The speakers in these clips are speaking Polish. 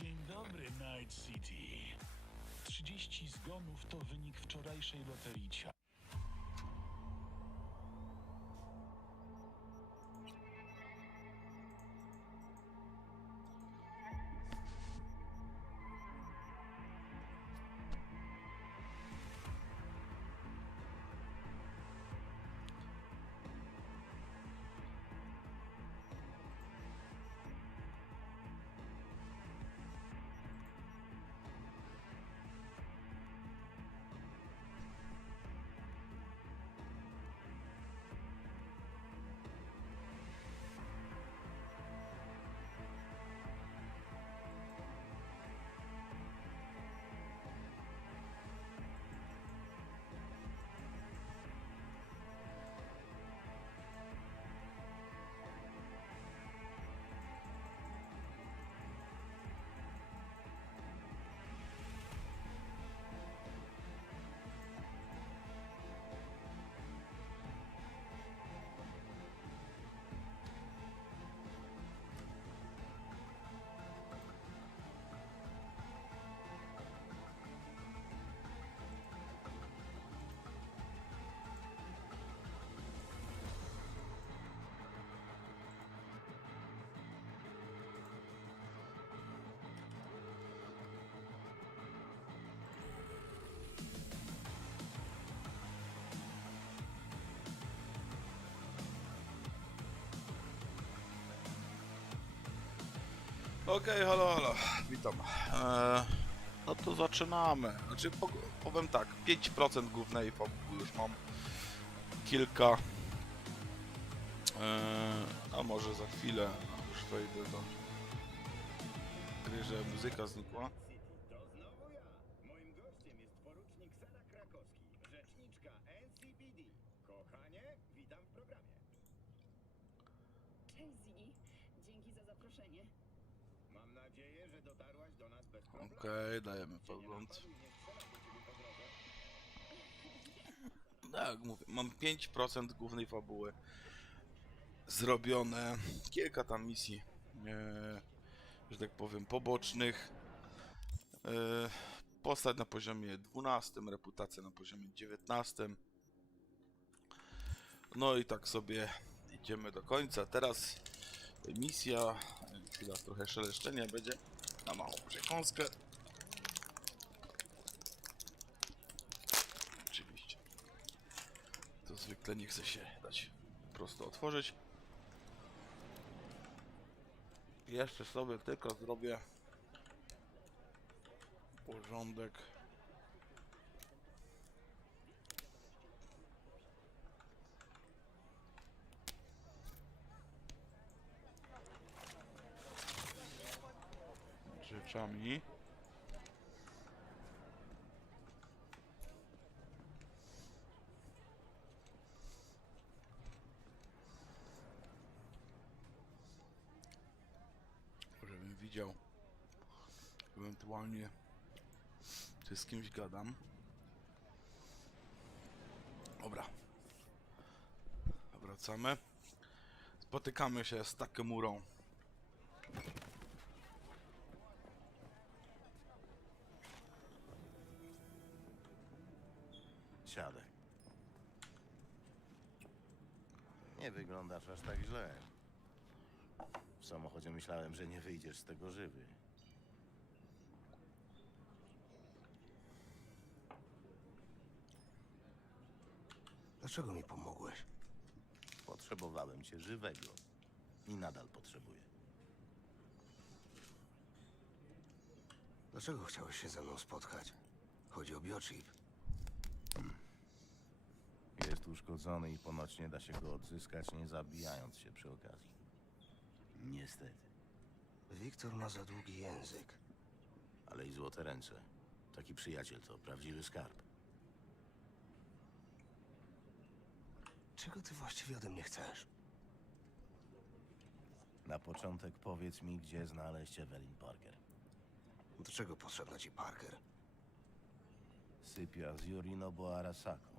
Dzień dobry, Night City. 30 zgonów to wynik wczorajszej loterii. Okej, halo, halo, witam. Eee, no to zaczynamy. Znaczy, po, powiem tak, 5% głównej fabuły już mam. Kilka. Eee, a może za chwilę no, już wejdę do gry, że muzyka znikła. Dzięki za zaproszenie. Mam nadzieję, że dotarłaś do nas bez problemu. Okej, dajemy Cię nie podgląd. napadł i nie strzelał do ciebie po drodze? Tak, mówię, mam 5% głównej fabuły zrobione. Kilka tam misji, e, że tak powiem, pobocznych. E, postać na poziomie 12, reputacja na poziomie 19. No i tak sobie idziemy do końca. Teraz misja, chwila trochę szeleszczenia będzie na małą przekąskę. Oczywiście. To zwykle nie chce się dać prosto otworzyć. Jeszcze sobie tylko zrobię porządek. Rzeczami. żebym widział ewentualnie czy z kimś gadam. Dobra. Wracamy. Spotykamy się z Takemurą. Siadaj. Nie wyglądasz aż tak źle. W samochodzie myślałem, że nie wyjdziesz z tego żywy. Dlaczego mi pomogłeś? Potrzebowałem cię żywego. I nadal potrzebuję. Dlaczego chciałeś się ze mną spotkać? Chodzi o biochip. Jest uszkodzony i ponoć nie da się go odzyskać, nie zabijając się przy okazji. Niestety. Wiktor ma za długi język. Ale i złote ręce. Taki przyjaciel to prawdziwy skarb. Czego ty właściwie ode mnie chcesz? Na początek powiedz mi, gdzie znaleźć Evelyn Parker. Do czego potrzebna ci Parker? Sypia z Yorinobu Arasaką.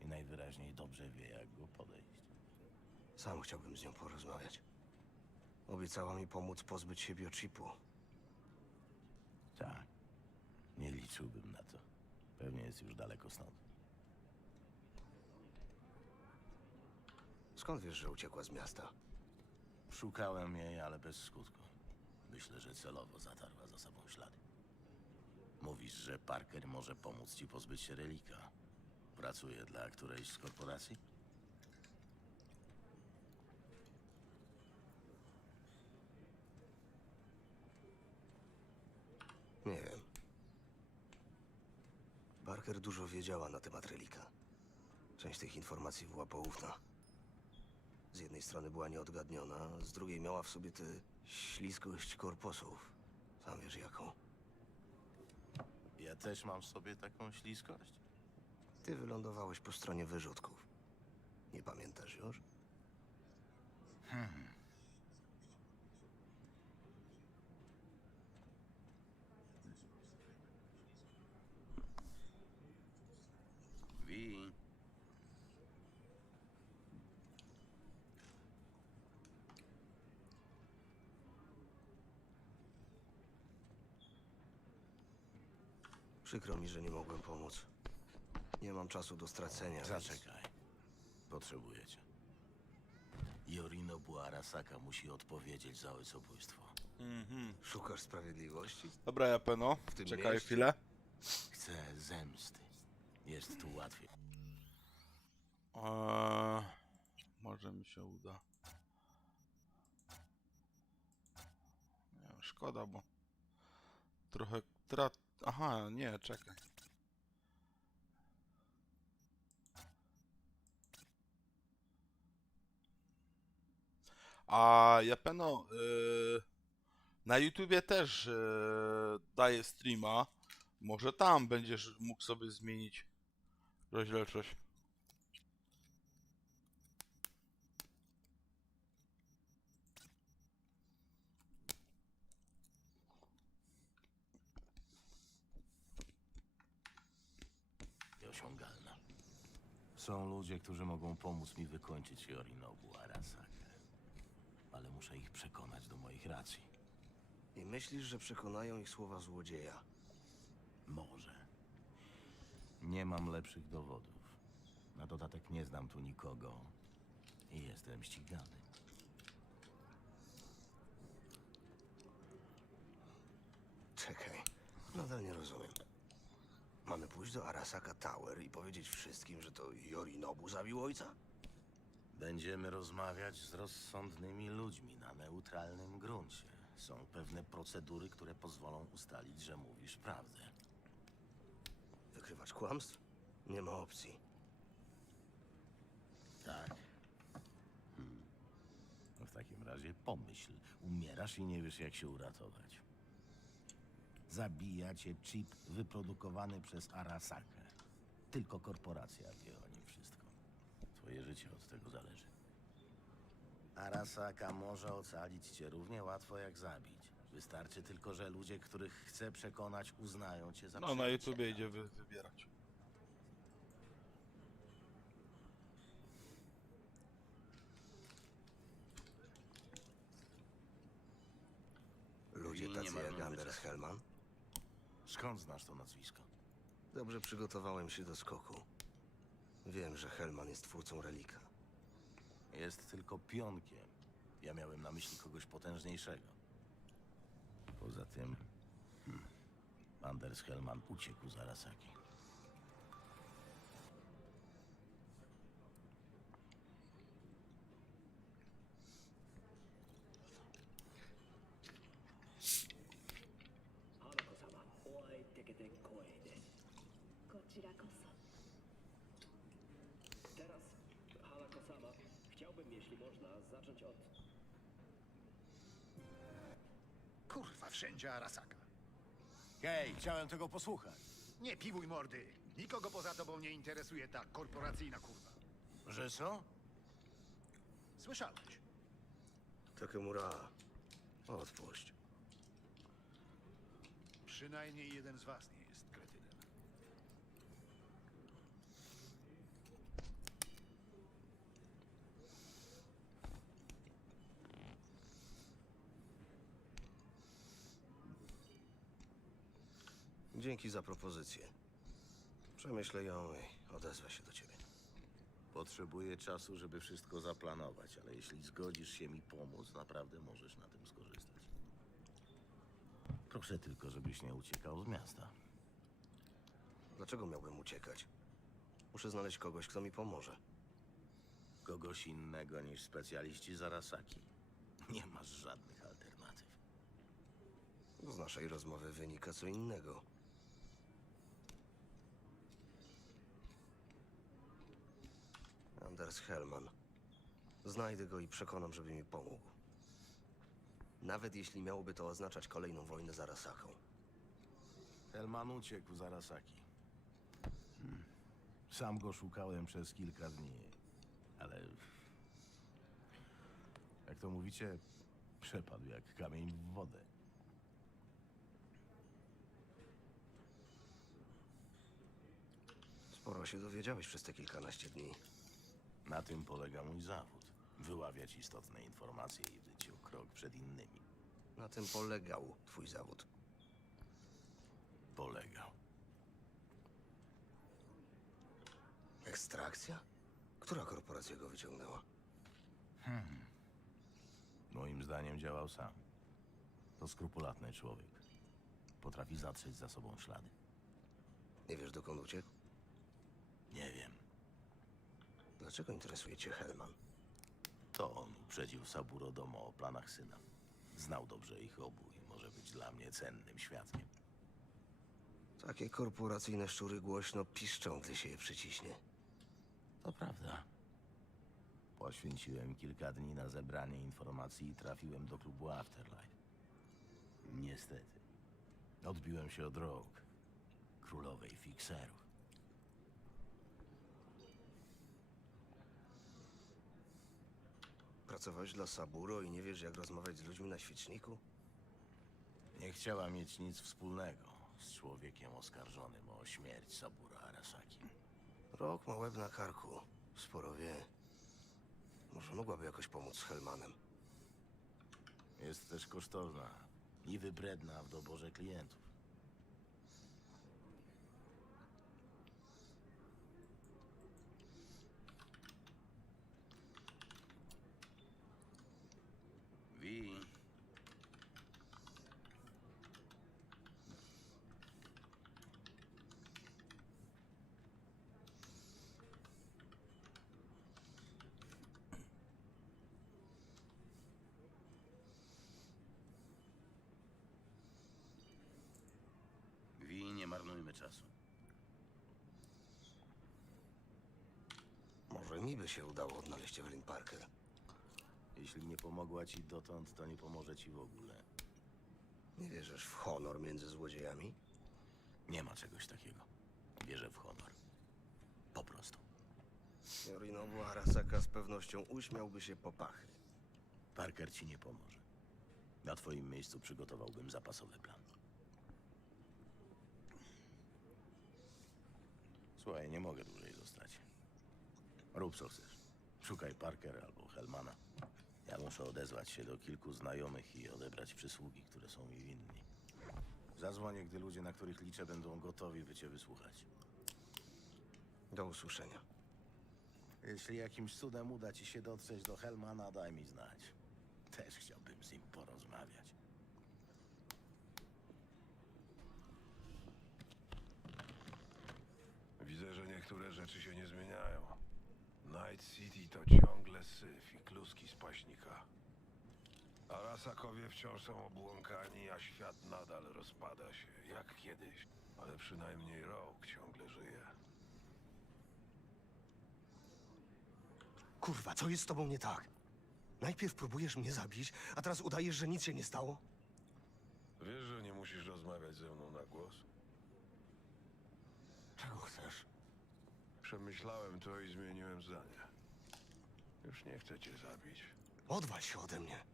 I najwyraźniej dobrze wie, jak go podejść. Sam chciałbym z nią porozmawiać. Obiecała mi pomóc pozbyć się biochipu. Tak. Nie liczyłbym na to. Pewnie jest już daleko stąd. Skąd wiesz, że uciekła z miasta? Szukałem jej, ale bez skutku. Myślę, że celowo zatarła za sobą ślady. Mówisz, że Parker może pomóc ci pozbyć się relika. Pracuje dla którejś z korporacji? Nie wiem. Barker dużo wiedziała na temat relika. Część tych informacji była poufna. Z jednej strony była nieodgadniona, z drugiej miała w sobie tę śliskość korposów. Sam wiesz jaką. Ja też mam w sobie taką śliskość? Ty wylądowałeś po stronie wyrzutków. Nie pamiętasz już? Wi. Przykro mi, że nie mogłem pomóc. Nie mam czasu do stracenia. więc- Zaczekaj. Potrzebuję cię. Yorinobu Arasaka musi odpowiedzieć za ojcobójstwo. Mhm. Szukasz sprawiedliwości? Dobra, Japeno, W tym czekaj mieście? chwilę. Chcę zemsty. Jest tu łatwiej. Eee, może mi się uda. Nie, szkoda, bo trochę trat... Aha, nie, czekaj. A Japeno, yy, na YouTubie też yy, daje streama. Może tam będziesz mógł sobie zmienić rozdzielczość. Są ludzie, którzy mogą pomóc mi wykończyć Yorinobu Arasakę. Muszę ich przekonać do moich racji. I myślisz, że przekonają ich słowa złodzieja? Może. Nie mam lepszych dowodów. Na dodatek nie znam tu nikogo i jestem ścigany. Czekaj, nadal nie rozumiem. Mamy pójść do Arasaka Tower i powiedzieć wszystkim, że to Yorinobu zabił ojca? Będziemy rozmawiać z rozsądnymi ludźmi na neutralnym gruncie. Są pewne procedury, które pozwolą ustalić, że mówisz prawdę. Wykrywać kłamstw? Nie ma opcji. Tak. Hmm. No w takim razie pomyśl. Umierasz i nie wiesz, jak się uratować. Zabija cię chip wyprodukowany przez Arasakę. Tylko korporacja wie o. Twoje życie od tego zależy. Arasaka może ocalić cię równie łatwo jak zabić. Wystarczy tylko, że ludzie, których chce przekonać, uznają cię za No, na przyjaciela. YouTubie idzie wy, wybierać. Ludzie I nie tacy jak Anders czasu. Hellman? Skąd znasz to nazwisko? Dobrze przygotowałem się do skoku. Wiem, że Hellman jest twórcą relika. Jest tylko pionkiem. Ja miałem na myśli kogoś potężniejszego. Poza tym, hmm, Anders Hellman uciekł z Arasaki. Wszędzie Arasaka. Hej, chciałem tego posłuchać. Nie piwuj mordy. Nikogo poza tobą nie interesuje ta korporacyjna kurwa. Że co? Słyszałeś? Takemura, odpuść. Przynajmniej jeden z was nie jest kretynem. Dzięki za propozycję. Przemyślę ją i odezwę się do ciebie. Potrzebuję czasu, żeby wszystko zaplanować, ale jeśli zgodzisz się mi pomóc, naprawdę możesz na tym skorzystać. Proszę tylko, żebyś nie uciekał z miasta. Dlaczego miałbym uciekać? Muszę znaleźć kogoś, kto mi pomoże. Kogoś innego niż specjaliści z Arasaki. Nie masz żadnych alternatyw. Z naszej rozmowy wynika co innego. Anders Hellman. Znajdę go i przekonam, żeby mi pomógł. Nawet jeśli miałoby to oznaczać kolejną wojnę z Arasaką. Helman uciekł z Arasaki. Hmm. Sam go szukałem przez kilka dni, ale... Jak to mówicie, przepadł jak kamień w wodę. Sporo się dowiedziałeś przez te kilkanaście dni. Na tym polega mój zawód. Wyławiać istotne informacje i być o krok przed innymi. Na tym polegał twój zawód. Polegał. Ekstrakcja? Która korporacja go wyciągnęła? Moim zdaniem działał sam. To skrupulatny człowiek. Potrafi zatrzeć za sobą ślady. Nie wiesz, dokąd uciekł? Nie wiem. Dlaczego interesuje cię Hellman? To on uprzedził Saburo Domo o planach syna. Znał dobrze ich obu i może być dla mnie cennym świadkiem. Takie korporacyjne szczury głośno piszczą, gdy się je przyciśnie. To prawda. Poświęciłem kilka dni na zebranie informacji i trafiłem do klubu Afterlife. Niestety. Odbiłem się od Rogue, królowej fikserów. Pracowałeś dla Saburo i nie wiesz, jak rozmawiać z ludźmi na świeczniku? Nie chciała mieć nic wspólnego z człowiekiem oskarżonym o śmierć Saburo Arasaki. Rok ma łeb na karku. Sporo wie. Może mogłaby jakoś pomóc z Hellmanem. Jest też kosztowna i wybredna w doborze klientów. Wi. Wi, nie marnujmy czasu. Może mi by się udało odnaleźć Evelyn Parker. Jeśli nie pomogła ci dotąd, to nie pomoże ci w ogóle. Nie wierzysz w honor między złodziejami? Nie ma czegoś takiego. Wierzę w honor. Po prostu. Yorinobu Arasaka z pewnością uśmiałby się po pachy. Parker ci nie pomoże. Na twoim miejscu przygotowałbym zapasowy plan. Słuchaj, nie mogę dłużej zostać. Rób co chcesz. Szukaj Parker albo Helmana. Ja muszę odezwać się do kilku znajomych i odebrać przysługi, które są mi winni. Zadzwonię, gdy ludzie, na których liczę, będą gotowi, by cię wysłuchać. Do usłyszenia. Jeśli jakimś cudem uda ci się dotrzeć do Helmana, daj mi znać. Też chciałbym z nim porozmawiać. Widzę, że niektóre rzeczy się nie zmieniają. Night City to ciągle syf i kluski z paśnika. Arasakowie wciąż są obłąkani, a świat nadal rozpada się, jak kiedyś. Ale przynajmniej rok ciągle żyje. Kurwa, co jest z tobą nie tak? Najpierw próbujesz mnie zabić, a teraz udajesz, że nic się nie stało? Wiesz, że nie musisz rozmawiać ze mną na głos? Czego chcesz? Przemyślałem to i zmieniłem zdanie. Już nie chcę cię zabić. Odwal się ode mnie.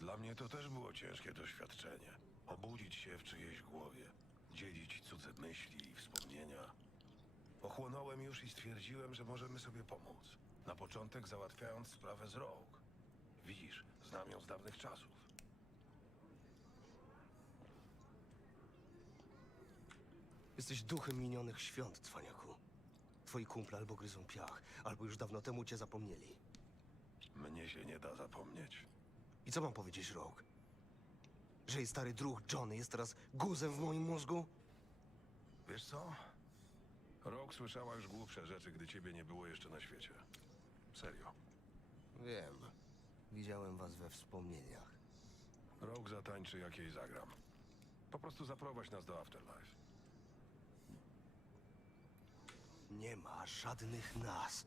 Dla mnie to też było ciężkie doświadczenie. Obudzić się w czyjejś głowie, dzielić cudze myśli i wspomnienia. Ochłonąłem już i stwierdziłem, że możemy sobie pomóc. Na początek załatwiając sprawę z Rogue. Widzisz, znam ją z dawnych czasów. Jesteś duchem minionych świąt, cwaniaku. Twoi kumple albo gryzą piach, albo już dawno temu cię zapomnieli. Mnie się nie da zapomnieć. I co mam powiedzieć, Rogue? Że jej stary druh Johnny jest teraz guzem w moim mózgu? Wiesz co? Rok słyszała już głupsze rzeczy, gdy ciebie nie było jeszcze na świecie. Serio. Wiem. Widziałem was we wspomnieniach. Rok zatańczy, jak jej zagram. Po prostu zaprowadź nas do Afterlife. Nie ma żadnych nas.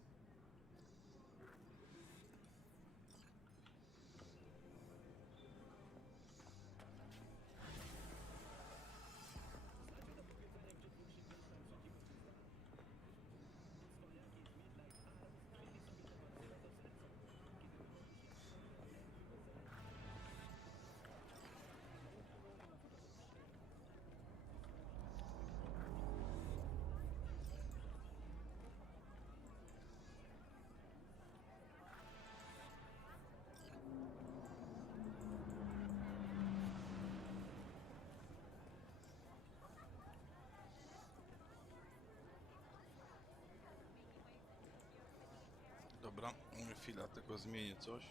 Dobra, chwila, tylko zmienię coś.